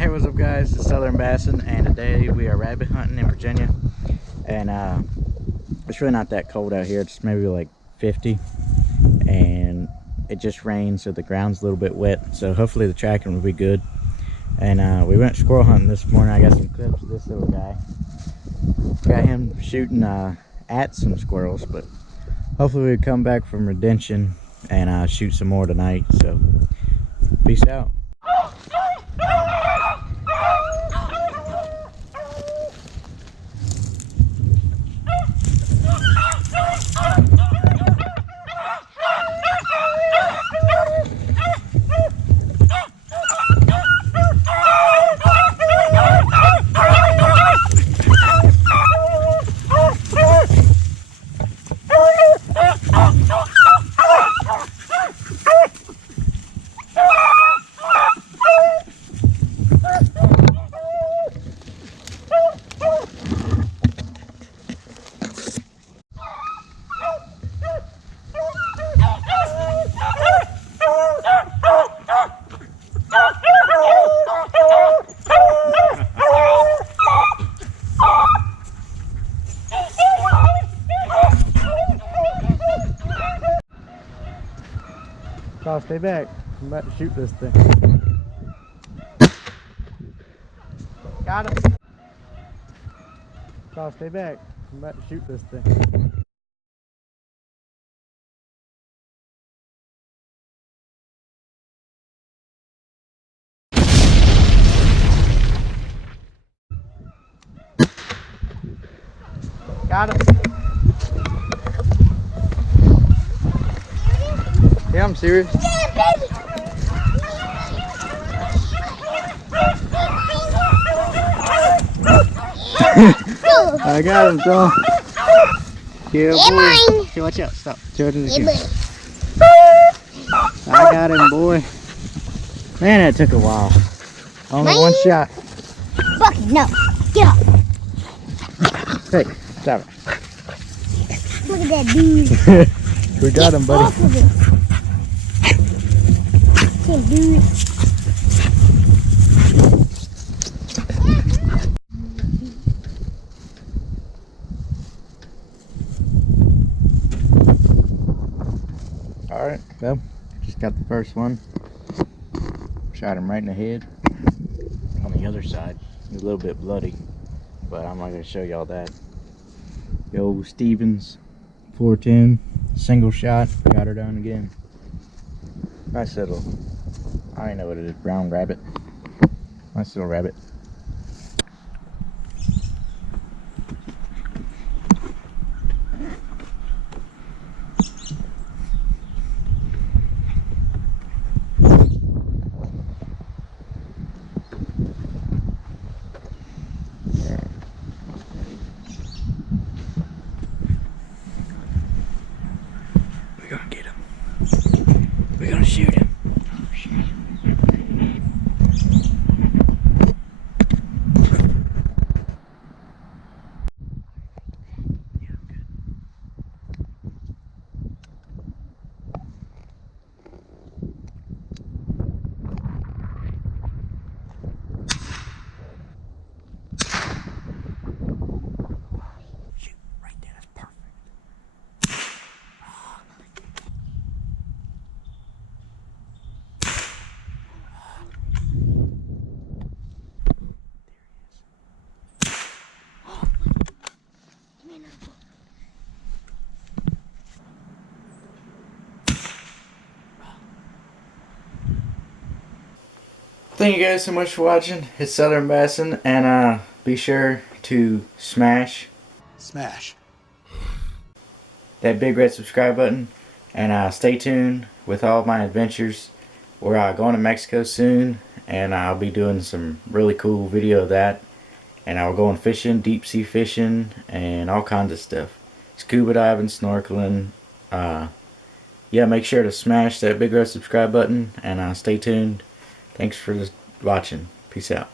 Hey, what's up guys, it's Southern Bassin, and today we are rabbit hunting in Virginia. And it's really not that cold out here. It's maybe like 50, and it just rained, so the ground's a little bit wet, so hopefully the tracking will be good. And we went squirrel hunting this morning. I got some clips of this little guy. Got him shooting at some squirrels, but hopefully we come back from Redemption and shoot some more tonight. So peace out. Carl, stay back. I'm about to shoot this thing. Got him. Carl, stay back. I'm about to shoot this thing. Got him. Yeah, I'm serious. I got him, Tom. Yeah, boy. Okay, watch out. Stop. Show to the camera. I got him, boy. Man, that took a while. Only one shot. Bucky, no. Get off. Hey, stop it. Look at that dude. We got him, buddy. Off of it. Can't do it. Alright, well, just got the first one. Shot him right in the head. On the other side, he's a little bit bloody, but I'm not going to show y'all that. The old Stevens 410 single shot, got her done again. Nice little, I don't know what it is, brown rabbit. Nice little rabbit. We're gonna get him. We're gonna shoot him. Thank you guys so much for watching. It's Southern Bassin, and be sure to smash that big red subscribe button, and stay tuned with all of my adventures. We're going to Mexico soon, and I'll be doing some really cool video of that. And we're going fishing, deep sea fishing, and all kinds of stuff. Scuba diving, snorkeling. Yeah, make sure to smash that big red subscribe button, and stay tuned. Thanks for watching. Peace out.